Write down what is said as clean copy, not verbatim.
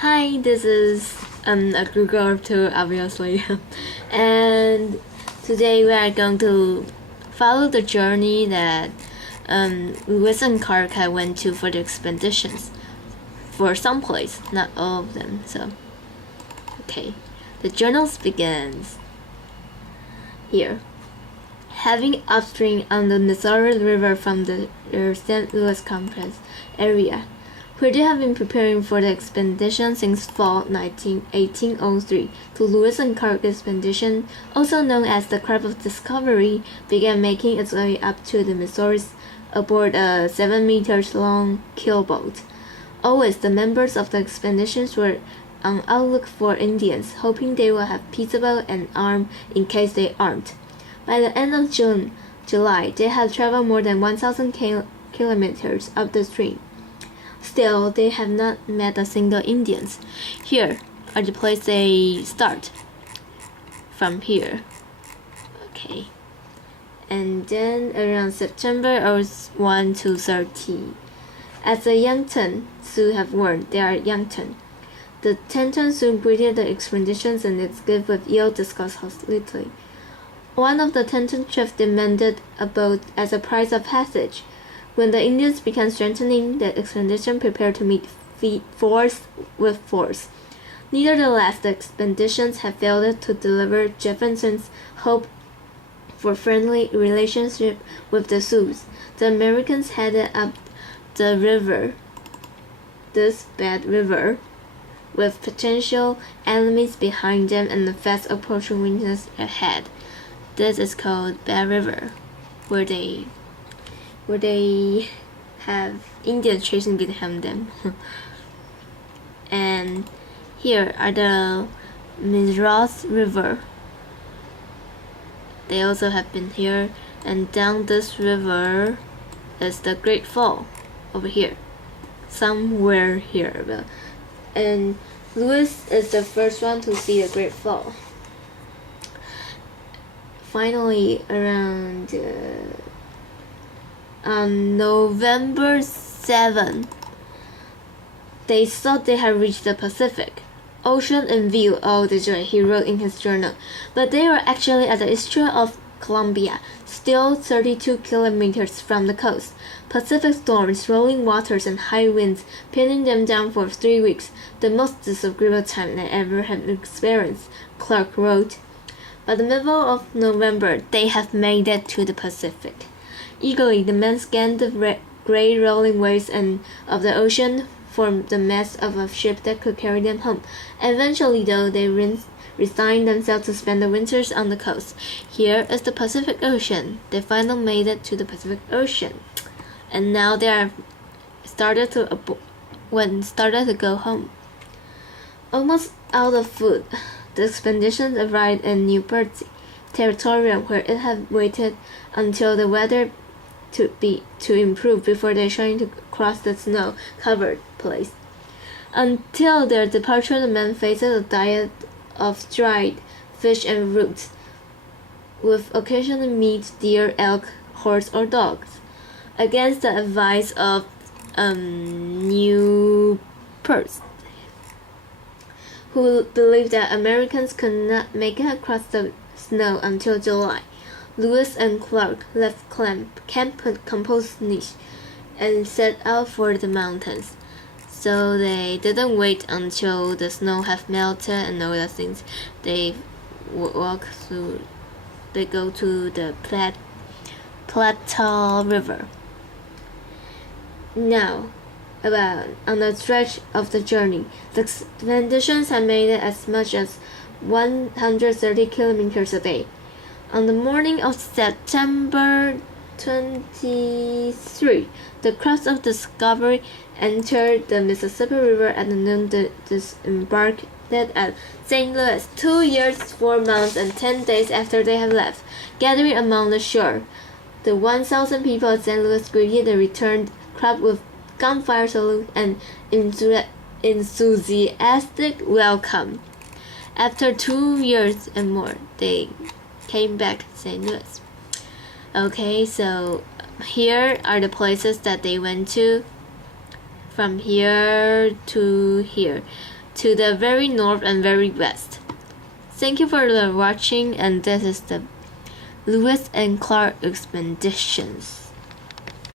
Hi, this is a Google tour, obviously, and today we are going to follow the journey that Lewis and Clark had went to for the expeditions for some place, not all of them. So, okay, the journals begins here. Having upstream on the Missouri River from the St. Louis Conference area, where they have been preparing for the expedition since fall 1803. The Lewis and Clark expedition, also known as the Club of Discovery, began making its way up to the Missouri aboard a 7 meters long keelboat. Always, the members of the expeditions were on outlook for Indians, hoping they would have peaceable and armed in case they aren't. By the end of July, they had traveled more than 1,000 kilometers up the stream. Still, they have not met a single Indians. Here are the place they start. From here. Okay. And then around September 1 to 30. As the Yankton Sioux have warned, they are Yankton. The Tenton Sioux greeted the expeditions and its gift with ill-disguised hostility. One of the Tenton chiefs demanded a boat as a price of passage. When the Indians began strengthening, the expedition prepared to meet force with force. Nevertheless, the expeditions had failed to deliver Jefferson's hope for friendly relationship with the Sioux. The Americans headed up the river, this bad river, with potential enemies behind them and the fast approaching winters ahead. This is called Bad River, where they have Indians chasing behind them. And here are the Missouri River. They also have been here, and down this river is the Great Fall over here, somewhere here. And Lewis is the first one to see the Great Fall. Finally, around on November 7, they thought they had reached the Pacific Ocean in view. Oh, that's right, he wrote in his journal. But they were actually at the Estuary of Columbia, still 32 kilometers from the coast. Pacific storms, rolling waters, and high winds pinning them down for 3 weeks, the most disagreeable time I ever had experienced, Clark wrote. By the middle of November, they have made it to the Pacific. Eagerly, the men scanned the gray rolling waves of the ocean for the mass of a ship that could carry them home. Eventually, though, they resigned themselves to spend the winters on the coast. Here is the Pacific Ocean. They finally made it to the Pacific Ocean, and now they are started to go home. Almost out of food, the expedition arrived in New Jersey Territorium, where it had waited until the weather to improve before they trying to cross the snow-covered place. Until their departure, the men faced a diet of dried fish and roots, with occasional meat, deer, elk, horse, or dogs. Against the advice of New Perth, who believed that Americans could not make it across the snow until July, Lewis and Clark left Camp Compost and set out for the mountains. So they didn't wait until the snow had melted and all the things. They walk through. They go to the Platte River. Now, on the stretch of the journey, the expeditions had made it as much as 130 kilometers a day. On the morning of September 23, the Club of Discovery entered the Mississippi River at noon. Disembarked at St. Louis 2 years, 4 months, and 10 days after they had left. Gathering along the shore, the 1,000 people of St. Louis greeted the returned crowd with gunfire salute and enthusiastic welcome. After 2 years and more, they came back to St. Louis. Okay, so here are the places that they went to. From here to here. to the very north and very west. Thank you for watching, and this is the Lewis and Clark Expeditions.